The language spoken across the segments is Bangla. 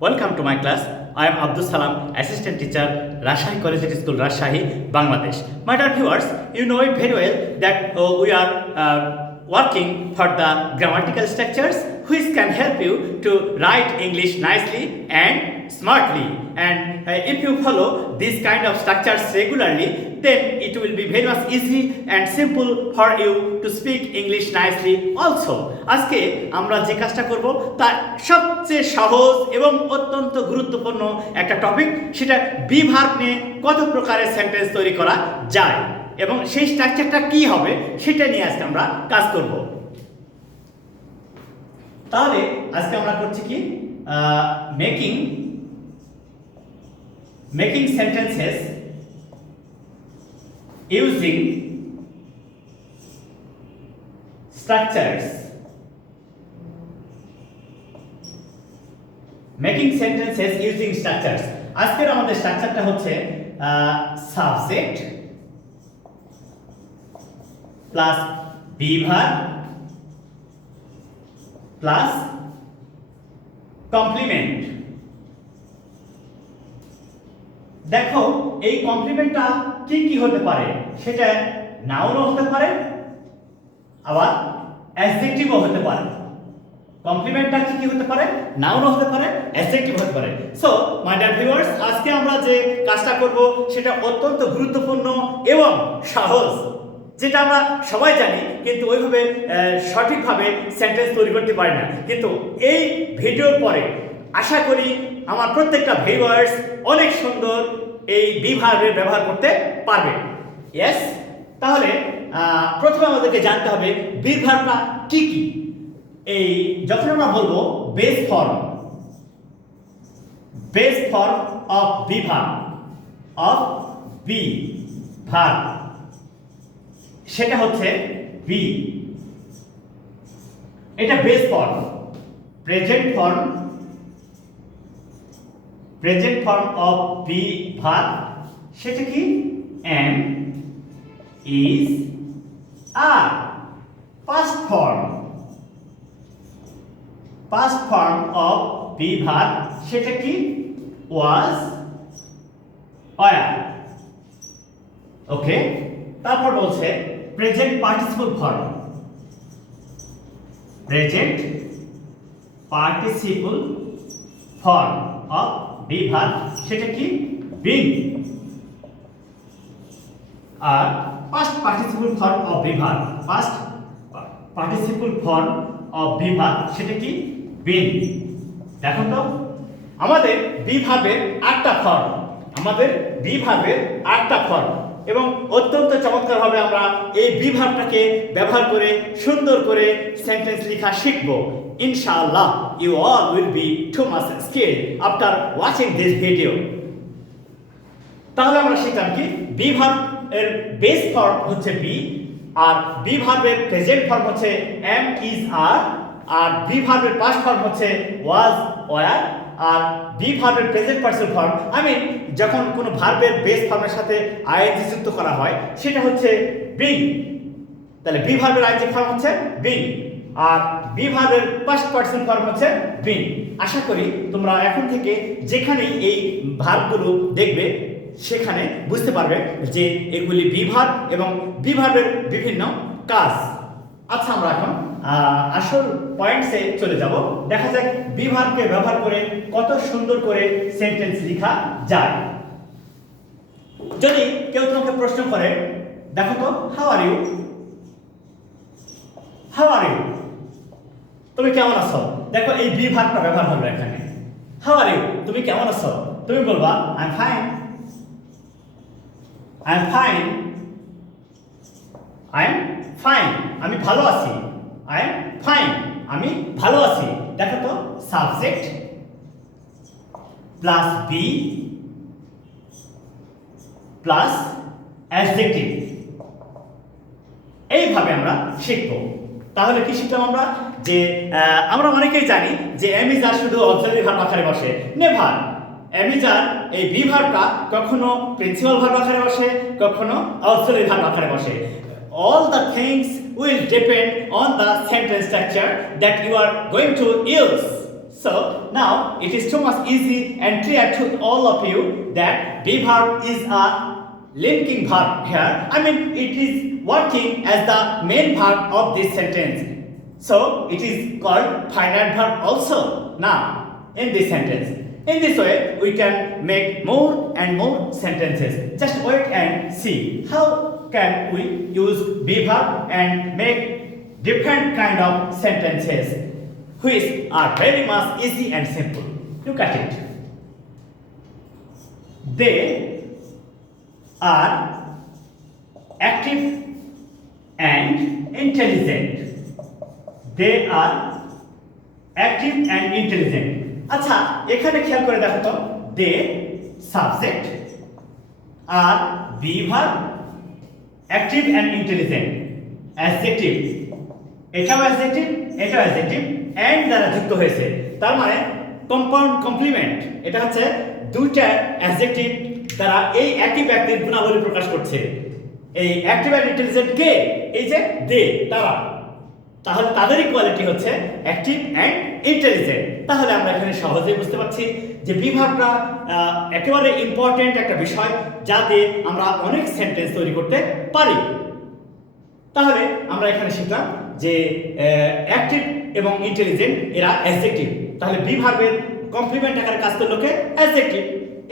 Welcome to my class. I am Abdus Salam, Assistant Teacher, Rajshahi Collegiate School, Rajshahi, Bangladesh. My dear viewers, you know it very well that we are working for the grammatical structures which can help you to write English nicely and smartly. And if you follow these kind of structures regularly, then it will be very much easy and simple for you to speak English nicely also. আজকে আমরা যে কাজটা করব তা সবচেয়ে সহজ এবং অত্যন্ত গুরুত্বপূর্ণ একটা টপিক, সেটা বি ভার্ব নিয়ে কত প্রকারের সেন্টেন্স তৈরি করা যায় এবং সেই স্ট্রাকচারটা কি হবে সেটা নিয়ে আজকে আমরা কাজ করব। তাহলে আজকে আমরা করছি কি making sentences using structures. Making sentences using structures. আজকের আমাদের স্ট্রাকচারটা হচ্ছে subject plus be verb plus complement. দেখো এই কমপ্লিমেন্টটা কি কি হতে পারে, সেটা নাউনও হতে পারে আবার অ্যাডজেক্টিভও হতে পারে। কমপ্লিমেন্টটা কি কি হতে পারে, নাউনও হতে পারে, অ্যাডজেক্টিভ হতে পারে। সো মাই ডিয়ার ভিউয়ার্স, আজকে আমরা যে কাজটা করব সেটা অত্যন্ত গুরুত্বপূর্ণ এবং সহজ, যেটা আমরা সবাই জানি কিন্তু ওইভাবে সঠিকভাবে সেন্টেন্স তৈরি করতে পারি না। কিন্তু এই ভিডিওর পরে আশা করি আমার প্রত্যেকটা ভিউয়ার্স অনেক সুন্দর এই বি ভার্বের ব্যবহার করতে পারবে। ইয়েস, তাহলে প্রথমে আমাদেরকে জানতে হবে বি ভার্বটা কি কি। এই যখন আমরা বলবো base form of be verb সেটা হচ্ছে বি। এটা base form. Present form of be verb সেটা কি am, is, are। past form of be verb সেটা কি was, were। ওকে, তারপর বলছে present participle form of be verb সেটা কি বিং। আর past participle form of be verb সেটা কি বিন। দেখো তো আমাদের বি ভার্বের আটটা ফর্ম এবং অত্যন্ত চমৎকারভাবে আমরা এই বি ভার্বটাকে ব্যবহার করে সুন্দর করে সেন্টেন্স লেখা শিখব ইনশাআল্লাহ। You all will be too much skill after watching this video. তাহলে আমরা শিখলাম কি বি ভার্ব এর বেস ফর্ম হচ্ছে বি, আর বি ভার্বের প্রেজেন্ট ফর্ম হচ্ছে am, is, are, আর বি ভার্বের পাস্ট ফর্ম হচ্ছে was, were, আর বি ভার্বের প্রেজেন্ট পার্সন ফর্ম যখন কোনো ভার্বের বেস ফর্মের সাথে আইএনজি যুক্ত করা হয় সেটা হচ্ছে বিং। তাহলে বি ভার্বের আইএনজি ফর্ম হচ্ছে বিং আর বি ভার্বের পাস্ট পার্সন ফর্ম হচ্ছে বিং। আশা করি তোমরা এখন থেকে যেখানেই এই ভার্বগুলো দেখবে সেখানে বুঝতে পারবে যে এগুলি বি ভার্ব এবং বি ভার্বের বিভিন্ন কাজ। আচ্ছা, আমরা এখন আসল পয়েন্টসে চলে যাব। দেখা যাক বি ভার্বকে ব্যবহার করে কত সুন্দর করে সেন্টেন্স লেখা যায়। যদি কেউ তোমাকে প্রশ্ন করে, দেখো তো হাউ আর ইউ, তুমি কেমন আছো, দেখো এই বি ভার্বটা ব্যবহার হবে এখানে। হাউ আর ইউ, তুমি কেমন আছো, তুমি বলবা আই এম ফাইন, আমি ভালো আছি। আমি ভালো আছি। দেখো তো subject plus be plus adjective, এইভাবে আমরা শিখবো। তাহলে কি শিখলাম আমরা, যে আমরা অনেকেই জানি যে এমিজার শুধু অক্সিলারি ভার্ব আকারে বসে। নেভার। এমিজার এই বি ভার্বটা কখনো প্রিন্সিপাল ভার্ব আকারে বসে, কখনো অক্সিলারি ভার্ব আকারে বসে। all the things will depend on the sentence structure that you are going to use. So now it is too much easy and clear to all of you that be verb is a linking verb here. I mean it is working as the main verb of this sentence. So it is called finite verb also now in this sentence. In this way we can make more and more sentences. Just wait and see how can we use be verb and make different kind of sentences which are very much easy and simple. Look at it. They are active and intelligent. They are active and intelligent. আচ্ছা এখানে খেয়াল করে দেখো তো they subject R be verb active and intelligent adjective এটাও adjective এটাও adjective and দ্বারা যুক্ত হয়েছে তার মানে কম্পাউন্ড কমপ্লিমেন্ট এটা হচ্ছে দুইটা অ্যাডজেক্টিভ দ্বারা এই একই ব্যক্তির গুণাবলী প্রকাশ করছে এই অ্যাক্টিভ এন্ড ইন্টেলিজেন্ট কে এই যে দে তারা তাহলে তাদেরই কোয়ালিটি হচ্ছে অ্যাক্টিভ এন্ড ইন্টেলিজেন্ট তাহলে আমরা এখানে সহজেই বুঝতে পারছি যে বি ভার্বটা একেবারে ইম্পর্টেন্ট একটা বিষয় যাতে আমরা অনেক সেন্টেন্স তৈরি করতে পারি তাহলে আমরা এখানে শিখলাম যে অ্যাক্টিভ এবং ইন্টেলিজেন্ট এরা অ্যাডজেক্টিভ তাহলে বি ভার্বের কমপ্লিমেন্ট আকারে কাজ করলো কে অ্যাডজেক্টিভ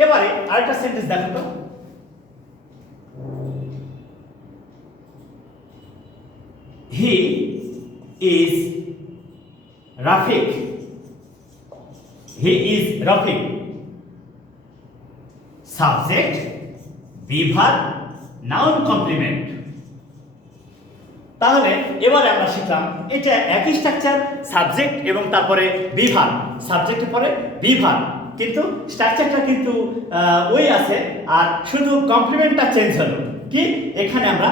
এবারে আরেকটা সেন্টেন্স দেখো তো he is Rafiq he is Rafiq subject be verb noun complement তাহলে এবারে আমরা শিখলাম এটা একই স্ট্রাকচার সাবজেক্ট এবং তারপরে বি ভার্ব সাবজেক্টের পরে বি ভার্ব কিন্তু স্ট্রাকচারটা কিন্তু ওই আছে আর শুধু কমপ্লিমেন্টটা চেঞ্জ হলো কি এখানে আমরা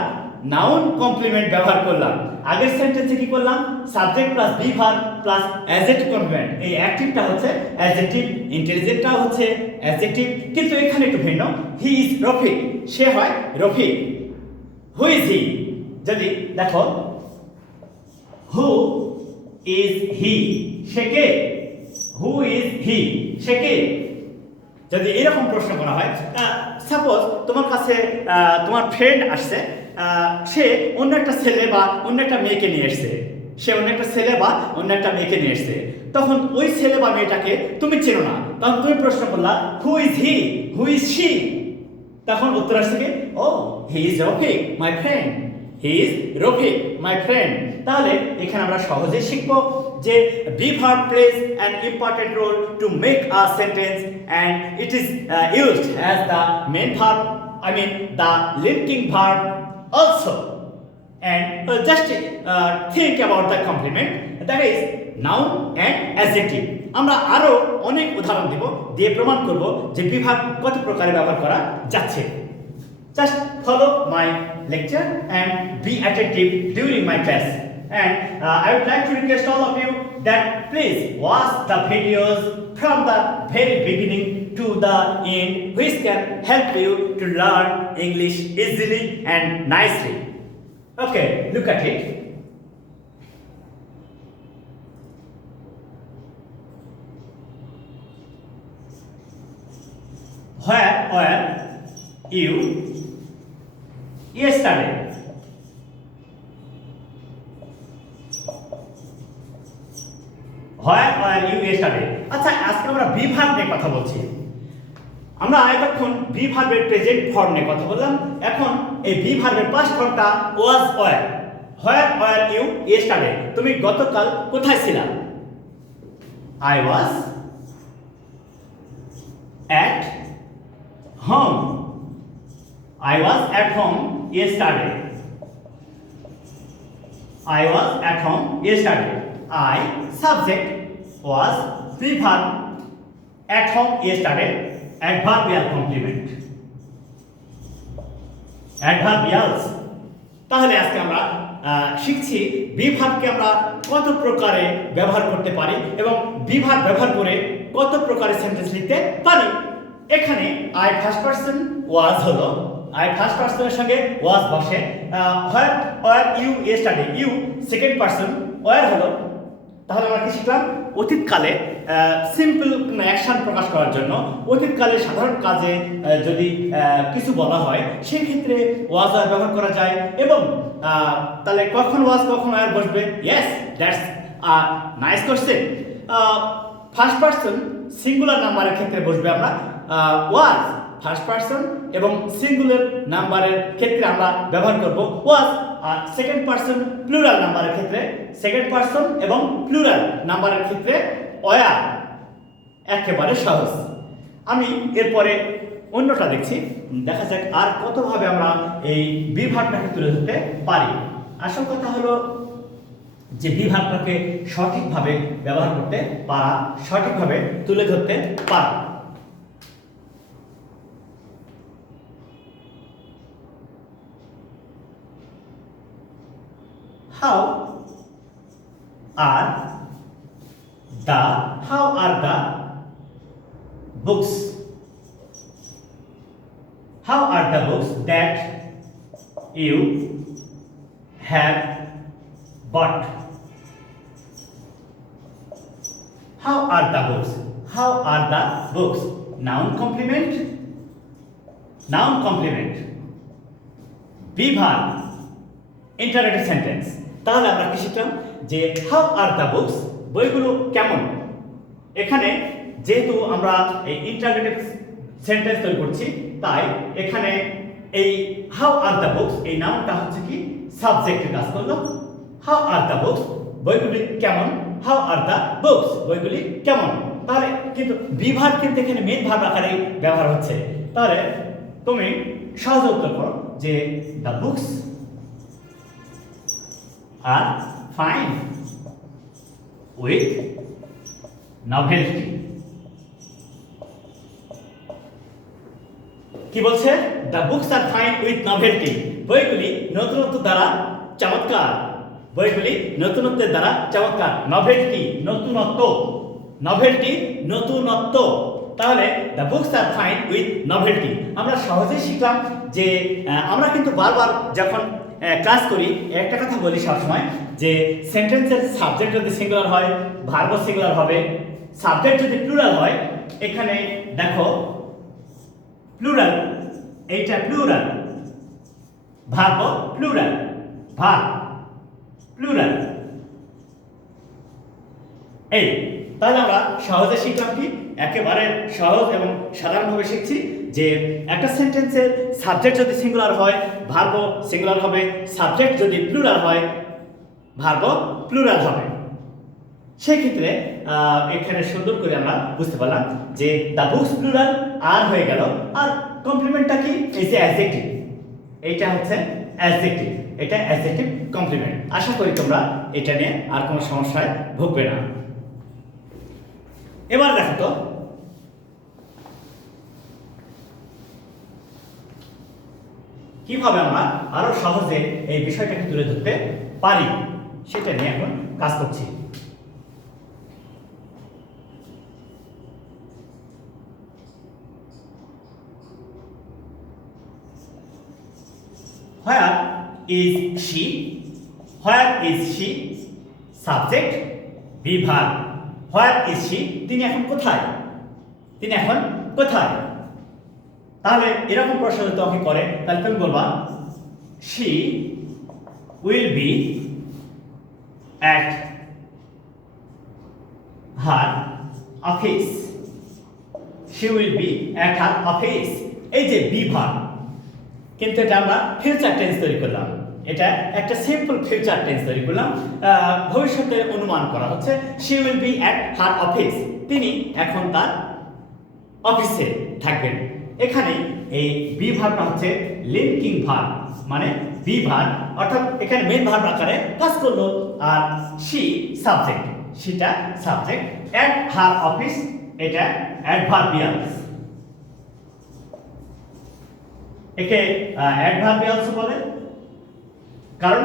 নাউন কমপ্লিমেন্ট ব্যবহার করলাম আগের সেন্টেন্সে কি করলাম subject plus be verb plus adjective complement এই অ্যাক্টিভটা হচ্ছে অ্যাডজেক্টিভ ইন্টেলিজেন্টটাও হচ্ছে অ্যাডজেক্টিভ কিন্তু এখানে একটু ভিন্ন হি ইজ রফিক সে হয় রফিক হু ইজ হি যদি দেখো হু is he say K who is হি সে কে যদি এরকম প্রশ্ন করা হয় সাপোজ তোমার কাছে তোমার ফ্রেন্ড আসছে সে অন্য একটা ছেলে বা অন্য একটা মেয়েকে নিয়ে এসছে সে অন্য একটা ছেলে বা অন্য একটা মেয়েকে নিয়ে এসছে তখন ওই ছেলে বা মেয়েটাকে তুমি চেনো না তখন তুমি প্রশ্ন করলা who is he who is she তখন উত্তর আসছে কি ও he is Rafiq my friend he is Rafiq my friend তাহলে এখানে আমরা সহজেই শিখব যে be verb plays an important role to make a sentence and it is used as the main verb I mean the linking verb also and just think about the complement that is noun and adjective আমরা আরো অনেক উদাহরণ দেব দিয়ে প্রমাণ করব যে be verb কত প্রকারে ব্যবহার করা যাচ্ছে just follow my lecture and be attentive during my class and I would like to request all of you that please watch the videos from the very beginning to the end which can help you to learn English easily and nicely. Okay, look at it. Where were you yesterday? Where were you yesterday? আচ্ছা আজকে আমরা বি ভার্ব নিয়ে কথা বলছি আমরা এতক্ষণ বি ভার্বের প্রেজেন্ট ফর্ম নিয়ে কথা বললাম এখন এই বি ভার্বের পাস্ট ফর্মটা was were where were you yesterday তুমি গতকাল কোথায় ছিলা I was at home I was at home yesterday. I was at home yesterday. I subject was the verb at home yesterday. Adverbial complement. Adverbials. তাহলে আজকে আমরা শিখছি বি ভার্বকে আমরা কত প্রকারে ব্যবহার করতে পারি এবং বি ভার্ব ব্যবহার করে কত প্রকারে সেন্টেন্স লিখতে পারি এখানে I ফার্স্ট পারসন was হলো I ফার্স্ট পারসনের সঙ্গে was বসে where were you yesterday you second person where হলো তাহলে আমরা কি শিখলাম? অতীতকালে সিম্পল কোনো অ্যাকশন প্রকাশ করার জন্য অতীতকালে সাধারণ কাজে যদি কিছু বলা হয় সেই ক্ষেত্রে ওয়াজ আর ব্যবহার করা যায়। এবং তাহলে কখন ওয়াজ কখন আর বসবে? Yes, that's nice question. First person singular নাম্বারের ক্ষেত্রে বসবে আমরা ওয়াজ, ফার্স্ট পারসন এবং সিঙ্গুলার নাম্বারের ক্ষেত্রে আমরা ব্যবহার করব ওয়াজ। আর সেকেন্ড পারসন প্লুরাল নাম্বারের ক্ষেত্রে, সেকেন্ড পারসন এবং প্লুরাল নাম্বারের ক্ষেত্রে ওয়া। একেবারে সহজ। আমি এরপরে অন্যটা দেখছি, দেখা যাক আর কতভাবে আমরা এই বিভাগটাকে তুলে ধরতে পারি। আসল কথা হলো যে বিভাগটাকে সঠিকভাবে ব্যবহার করতে পারা, সঠিকভাবে তুলে ধরতে পারা। How are the books? How are the books that you have bought? How are the books? How are the books? Noun complement, noun complement, বিভাগ, ইন্টারোগেটিভ সেন্টেন্স। তাহলে আমরা কি শিখলাম? যে হাউ আর দ্য বুকস, বইগুলো কেমন। এখানে যেহেতু আমরা এই ইন্টারোগেটিভ সেন্টেন্স তৈরি করছি, তাই এখানে এই হাউ আর দ্য বুকস এই নাউনটা হচ্ছে কি সাবজেক্টের কাজ করলো। হাউ আর দ্য বুকস, বইগুলি কেমন। হাউ আর দ্য বুকস, বইগুলি কেমন। তাহলে কিন্তু বিভাগ কিন্তু এখানে মেইন ভার্ব আকারে ব্যবহার হচ্ছে। তাহলে তুমি সহজে উত্তর করো যে the books are fine with novelty. কি বলছে? The books are fine with novelty, বইগুলি নতুনত্ব দ্বারা চমৎকার। বইগুলি নতুনত্বের দ্বারা চমৎকার। নভেলটি, নতুনত্ব। নভেলটি, নতুনত্ব। তাহলে the books are fine with novelty. আমরা সহজেই শিখলাম যে আমরা কিন্তু বারবার যখন ক্লাস করি একটা কথা বলি সবসময় যে সেন্টেন্সের সাবজেক্ট যদি সিঙ্গুলার হয় ভার্ব সিঙ্গুলার হবে, সাবজেক্ট যদি প্লুরাল হয়, এখানে দেখো প্লুরাল, এইটা plural, verb plural, verb plural. এই তাহলে আমরা সহজে শিখলাম কি? একেবারে সহজ এবং সাধারণভাবে শিখছি যে একটা সেন্টেন্সের সাবজেক্ট যদি সিঙ্গুলার হয় ভার্ব সিঙ্গুলার হবে, সাবজেক্ট যদি প্লুরাল হয় ভার্ব প্লুরাল হবে। সেক্ষেত্রে এখানে সুন্দর করে আমরা বুঝতে পারলাম যে দ্য বুকস প্লুরাল আর হয়ে গেল, আর কমপ্লিমেন্টটা কি? এই যে অ্যাডজেক্টিভ, এইটা হচ্ছে অ্যাডজেক্টিভ, এটা অ্যাডজেক্টিভ কমপ্লিমেন্ট। আশা করি তোমরা এটা নিয়ে আর কোনো সমস্যায় ভুগবে না। এবার দেখো তো কিভাবে আমরা আরো সহজে এই বিষয়টাকে তুলে ধরতে পারি, সেটা নিয়ে এখন কাজ করছি। Where is she? Where is she? Subject, বিভাগ। Where is she? তিনি এখন কোথায়? তিনি এখন কোথায়? তাহলে এরকম প্রশ্ন যদি তোমাকে করে তাহলে তুমি বলবা she will be at her office. She will be at her office. এই যে বিভাগ, কিন্তু এটা আমরা ফিউচার টেন্স তৈরি করলাম। এটা একটা সিম্পল ফিউচার টেন্স তৈরি করলাম, ভবিষ্যতে অনুমান করা হচ্ছে। she will be at her office, তিনি এখন তার অফিসে থাকবেন। এখানে এই বি ভার্বটা হচ্ছে লিঙ্কিং ভার্ব, মানে বি ভার্ব, অর্থাৎ এখানে মেইন ভার্ব আকারে কাজ করলো। আর she সাবজেক্ট, সেটা সাবজেক্ট। at her office, এটা অ্যাডভার্বিয়ালস। একে অ্যাডভার্বিয়ালস বলে কারণ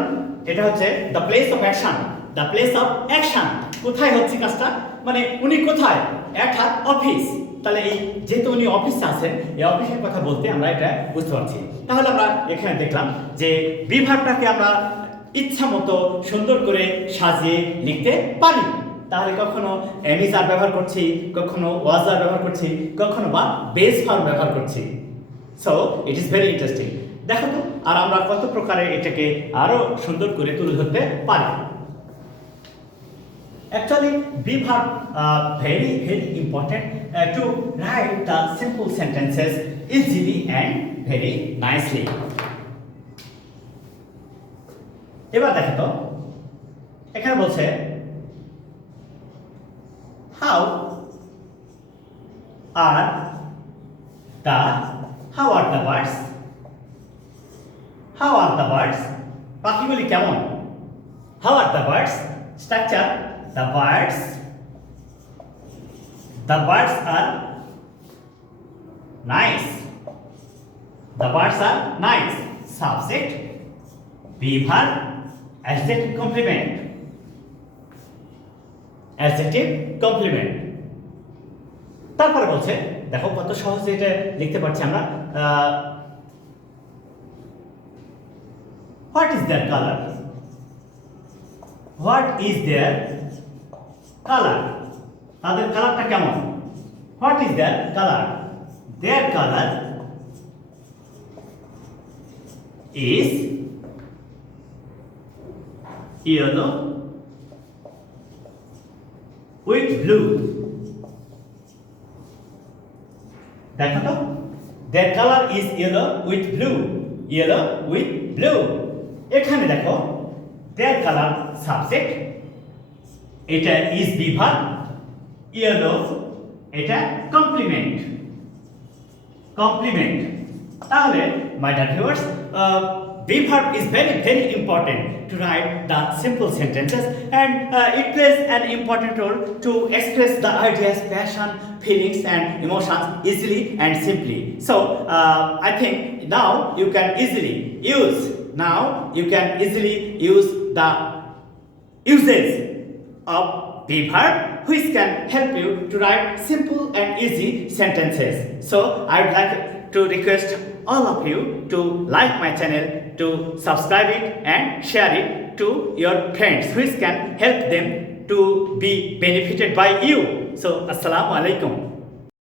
এটা হচ্ছে the place of action. The place of action, কোথায় হচ্ছে কাজটা, মানে উনি কোথায়? At her office. তাহলে এই যেহেতু উনি অফিসে আছেন, এই অফিসের কথা বলতে আমরা এটা বুঝতে পারছি। তাহলে আমরা এখানে দেখলাম যে বিভাগটাকে আমরা ইচ্ছা মতো সুন্দর করে সাজিয়ে লিখতে পারি। তাহলে কখনো এমিজ আর ব্যবহার করছি, কখনো ওয়াজ আর ব্যবহার করছি, কখনো বা বেস ভার্ব ব্যবহার করছি। So it is very interesting. দেখো তো আর আমরা কত প্রকারে এটাকে আরো সুন্দর করে তুলে ধরতে পারি। Actually, be verb very important to write the simple sentences easily and very nicely. এবার দেখো তো এখানে বলছে how are the birds, how are the birds, পাখিগুলি কেমন, how are the birds, structure, the birds are nice, the birds are nice, subject, be verb, adjective complement, তারপরে বলছে দেখো কত সহজে এটা লিখতে পারছি আমরা। What is their colour, what is their colour, তাদের কালারটা কেমন, what is their colour, their colour is yellow with blue. দেখো তো their colour is yellow with blue, yellow with blue. এখানে দেখো দেয়ার কালার সাবজেক্ট, এটা ইজ বি ভার্ব, ইয়েলো এটা কমপ্লিমেন্ট। তাহলে my dear viewers, be verb is very important to write the simple sentences, and it plays an important role to express the ideas, passion, feelings and emotions easily and simply. So I think now you can easily use the uses of be verb which can help you to write simple and easy sentences. So I would like to request all of you to like my channel, to subscribe it and share it to your friends which can help them to be benefited by you. So Assalamu alaikum.